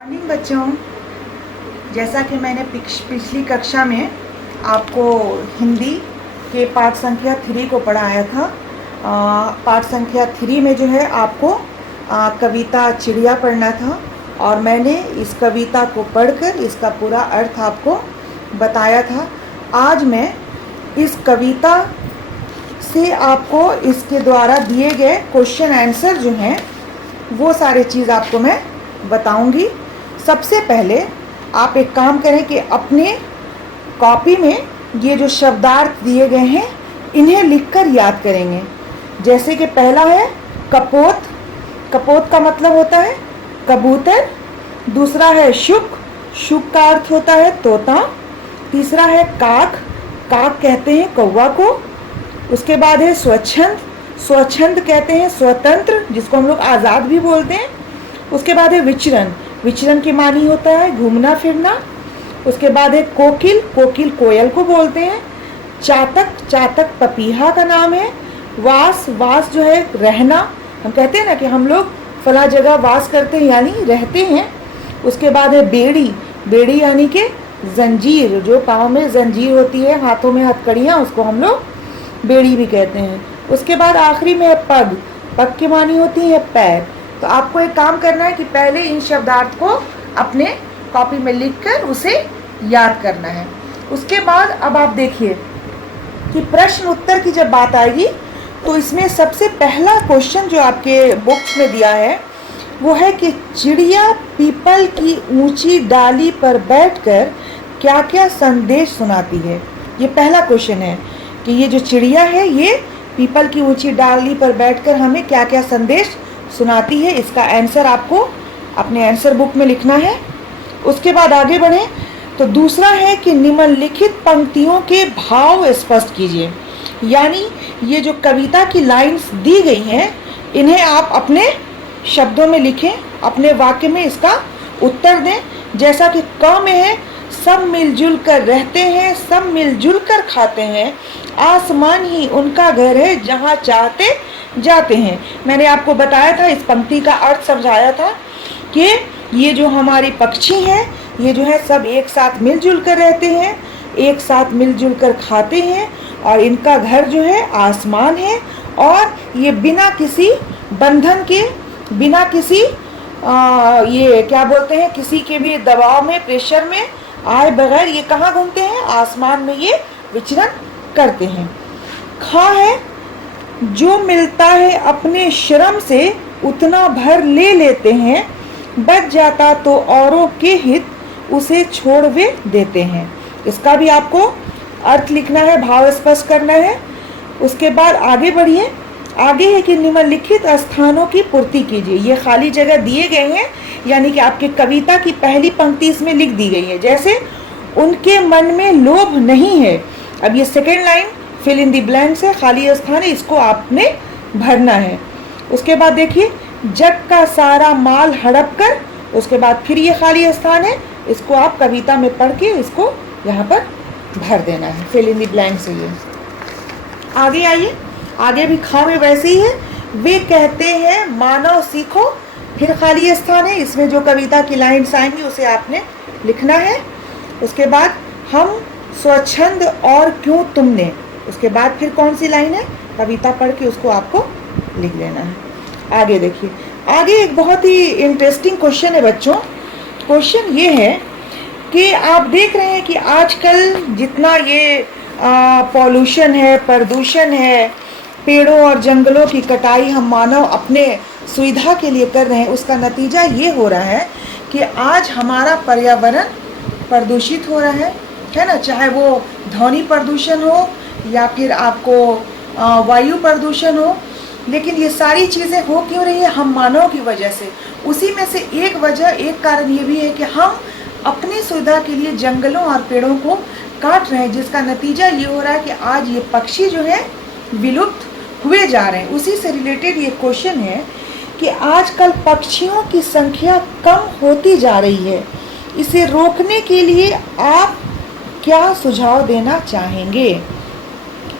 Morning बच्चों, जैसा कि मैंने पिछली कक्षा में आपको हिंदी के पाठ संख्या 3 को पढ़ाया था। पाठ संख्या 3 में जो है आपको कविता चिड़िया पढ़ना था और मैंने इस कविता को पढ़कर इसका पूरा अर्थ आपको बताया था। आज मैं इस कविता से आपको इसके द्वारा दिए गए क्वेश्चन आंसर जो हैं वो सारे चीज़ आपको मैं बताऊंगी। सबसे पहले आप एक काम करें कि अपने कॉपी में ये जो शब्दार्थ दिए गए हैं इन्हें लिखकर याद करेंगे। जैसे कि पहला है कपोत, कपोत का मतलब होता है कबूतर। दूसरा है शुक, शुक का अर्थ होता है तोता। तीसरा है काक, काक कहते हैं कौवा को। उसके बाद है स्वच्छंद, स्वच्छंद कहते हैं स्वतंत्र, जिसको हम लोग आज़ाद भी बोलते हैं। उसके बाद है विचरण, विचरण की मानी होता है घूमना फिरना। उसके बाद है कोकिल, कोकिल कोयल को बोलते हैं। चातक, चातक पपीहा का नाम है। वास, वास जो है रहना, हम कहते हैं ना कि हम लोग फला जगह वास करते हैं यानी रहते हैं। उसके बाद है बेड़ी, बेड़ी यानी कि जंजीर, जो पाँव में जंजीर होती है, हाथों में हथकड़ियाँ, उसको हम लोग बेड़ी भी कहते हैं। उसके बाद आखिरी में है पग, पग की मानी होती है पैर। तो आपको एक काम करना है कि पहले इन शब्दार्थ को अपने कॉपी में लिखकर उसे याद करना है। उसके बाद अब आप देखिए कि प्रश्न उत्तर की जब बात आएगी तो इसमें सबसे पहला क्वेश्चन जो आपके बुक्स में दिया है वो है कि चिड़िया पीपल की ऊंची डाली पर बैठकर क्या क्या संदेश सुनाती है। ये पहला क्वेश्चन है कि ये जो चिड़िया है ये पीपल की ऊंची डाली पर बैठकर हमें क्या क्या संदेश सुनाती है। इसका आंसर आपको अपने आंसर बुक में लिखना है। उसके बाद आगे बढ़ें तो दूसरा है कि निम्नलिखित पंक्तियों के भाव स्पष्ट कीजिए। यानी ये जो कविता की लाइंस दी गई हैं इन्हें आप अपने शब्दों में लिखें, अपने वाक्य में इसका उत्तर दें। जैसा कि क में है सब मिलजुल कर रहते हैं, सब मिलजुल कर खाते हैं, आसमान ही उनका घर है जहाँ चाहते जाते हैं। मैंने आपको बताया था, इस पंक्ति का अर्थ समझाया था कि ये जो हमारे पक्षी हैं ये जो है सब एक साथ मिलजुल कर रहते हैं, एक साथ मिलजुल कर खाते हैं और इनका घर जो है आसमान है। और ये बिना किसी बंधन के, बिना किसी ये क्या बोलते हैं, किसी के भी दबाव में, प्रेशर में आए बगैर ये कहाँ घूमते हैं, आसमान में ये विचरण करते हैं। खा है जो मिलता है अपने श्रम से उतना भर ले लेते हैं, बच जाता तो औरों के हित उसे छोड़ वे देते हैं। इसका भी आपको अर्थ लिखना है, भाव स्पष्ट करना है। उसके बाद आगे बढ़िए, आगे है कि निम्नलिखित स्थानों की पूर्ति कीजिए। ये खाली जगह दिए गए हैं यानी कि आपके कविता की पहली पंक्ति इसमें लिख दी गई है। जैसे उनके मन में लोभ नहीं है, अब ये second line fill in the blanks है, खाली स्थान है, इसको आपने भरना है। उसके बाद देखिए जग का सारा माल हड़प कर, उसके बाद फिर ये खाली स्थान है, इसको आप कविता में पढ़ के इसको यहाँ पर भर देना है, फिल इन दी ब्लैंक्स है ये। आगे आइए, आगे भी खा में वैसे ही है, वे कहते हैं मानव सीखो, फिर खाली स्थान है, इसमें जो कविता की लाइन्स आएंगी उसे आपने लिखना है। उसके बाद हम स्वच्छंद और क्यों तुमने, उसके बाद फिर कौन सी लाइन है, कविता पढ़ के उसको आपको लिख लेना है। आगे देखिए, आगे एक बहुत ही इंटरेस्टिंग क्वेश्चन है बच्चों। क्वेश्चन ये है कि आप देख रहे हैं कि आजकल जितना ये पॉल्यूशन है, प्रदूषण है, पेड़ों और जंगलों की कटाई हम मानव अपने सुविधा के लिए कर रहे हैं, उसका नतीजा ये हो रहा है कि आज हमारा पर्यावरण प्रदूषित हो रहा है ना। चाहे वो ध्वनि प्रदूषण हो या फिर आपको वायु प्रदूषण हो, लेकिन ये सारी चीज़ें हो क्यों रही है, हम मानव की वजह से। उसी में से एक वजह, एक कारण ये भी है कि हम अपनी सुविधा के लिए जंगलों और पेड़ों को काट रहे हैं, जिसका नतीजा ये हो रहा है कि आज ये पक्षी जो है विलुप्त हुए जा रहे हैं। उसी से रिलेटेड ये क्वेश्चन है कि आजकल पक्षियों की संख्या कम होती जा रही है, इसे रोकने के लिए आप क्या सुझाव देना चाहेंगे।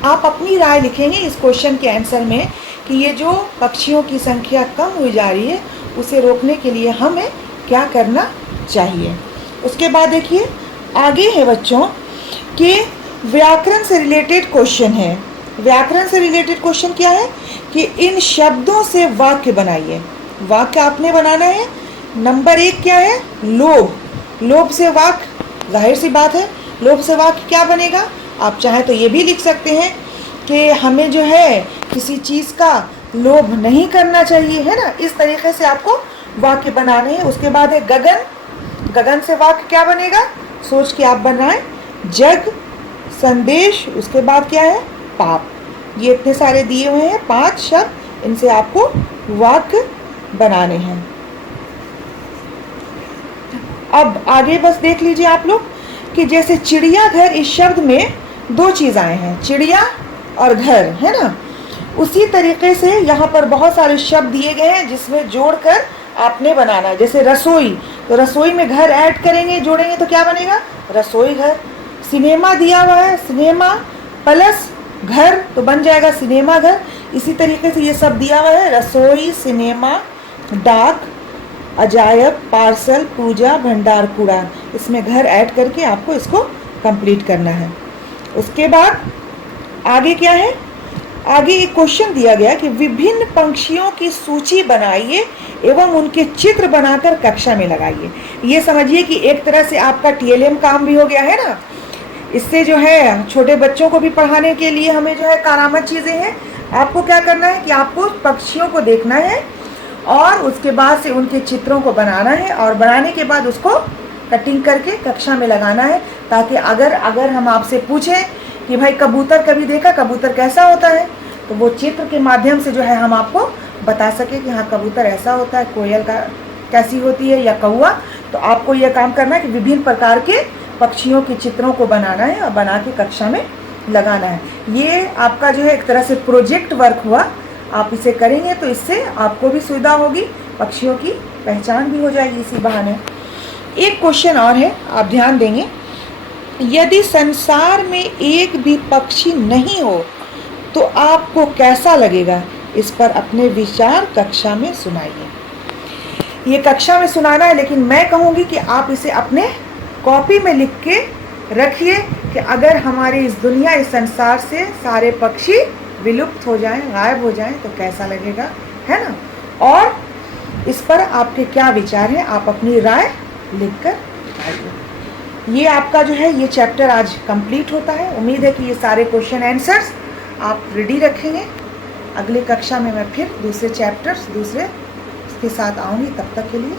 आप अपनी राय लिखेंगे इस क्वेश्चन के आंसर में कि ये जो पक्षियों की संख्या कम हुई जा रही है उसे रोकने के लिए हमें क्या करना चाहिए। उसके बाद देखिए आगे है बच्चों कि व्याकरण से रिलेटेड क्वेश्चन है। व्याकरण से रिलेटेड क्वेश्चन क्या है कि इन शब्दों से वाक्य बनाइए। वाक्य आपने बनाना है। नंबर 1 क्या है? लोभ। लोभ से वाक्य, जाहिर सी बात है लोभ से वाक्य क्या बनेगा। आप चाहे तो ये भी लिख सकते हैं कि हमें जो है किसी चीज़ का लोभ नहीं करना चाहिए, है ना। इस तरीके से आपको वाक्य बनाने हैं। उसके बाद है गगन। गगन से वाक्य क्या बनेगा, सोच के आप बनाएं। जग, संदेश, उसके बाद क्या है? पाप। ये इतने सारे दिए हुए हैं 5 शब्द, इनसे आपको वाक्य बनाने हैं। अब आगे बस देख लीजिए आप लोग कि जैसे चिड़ियाघर, इस शब्द में 2 चीज़ आए हैं, चिड़िया और घर, है ना। उसी तरीके से यहाँ पर बहुत सारे शब्द दिए गए हैं जिसमें जोड़कर आपने बनाना है। जैसे रसोई, तो रसोई में घर ऐड करेंगे, जोड़ेंगे तो क्या बनेगा? रसोई घर। सिनेमा दिया हुआ है, सिनेमा प्लस घर तो बन जाएगा सिनेमा घर। इसी तरीके से ये सब दिया हुआ है, रसोई, सिनेमा, डाक, अजायब, पार्सल, पूजा, भंडार, कूड़ा। इसमें घर ऐड करके आपको इसको कंप्लीट करना है। उसके बाद आगे क्या है? आगे एक क्वेश्चन दिया गया कि विभिन्न पंक्षियों की सूची बनाइए एवं उनके चित्र बनाकर कक्षा में लगाइए। ये समझिए कि एक तरह से आपका टीएलएम काम भी हो गया है ना। इससे जो है छोटे बच्चों को भी पढ़ाने के लिए हमें जो है कारामद चीज़ें हैं। आपको क्या करना है कि आपको पक्षियों को देखना है और उसके बाद से उनके चित्रों को बनाना है और बनाने के बाद उसको कटिंग करके कक्षा में लगाना है, ताकि अगर हम आपसे पूछें कि भाई कबूतर कभी देखा, कबूतर कैसा होता है, तो वो चित्र के माध्यम से जो है हम आपको बता सके कि हाँ कबूतर ऐसा होता है, कोयल का कैसी होती है या कौवा। तो आपको यह काम करना है कि विभिन्न प्रकार के पक्षियों के चित्रों को बनाना है और बना के कक्षा में लगाना है। ये आपका जो है एक तरह से प्रोजेक्ट वर्क हुआ। आप इसे करेंगे तो इससे आपको भी सुविधा होगी, पक्षियों की पहचान भी हो जाएगी इसी बहाने। एक क्वेश्चन और है, आप ध्यान देंगे। यदि संसार में एक भी पक्षी नहीं हो तो आपको कैसा लगेगा? इस पर अपने विचार कक्षा में सुनाइए। ये कक्षा में सुनाना है, लेकिन मैं कहूँगी कि आप इसे अपने कॉपी में लिख के रखिए कि अगर हमारी इस दुनिया, इस संसार से सारे पक्षी विलुप्त हो जाएं, गायब हो जाएं तो कैसा लगेगा, है ना। और इस पर आपके क्या विचार हैं, आप अपनी राय लिखकर बताइए। ये आपका जो है ये चैप्टर आज कंप्लीट होता है। उम्मीद है कि ये सारे क्वेश्चन आंसर्स आप रेडी रखेंगे। अगली कक्षा में मैं फिर दूसरे चैप्टर्स दूसरे के साथ आऊँगी। तब तक के लिए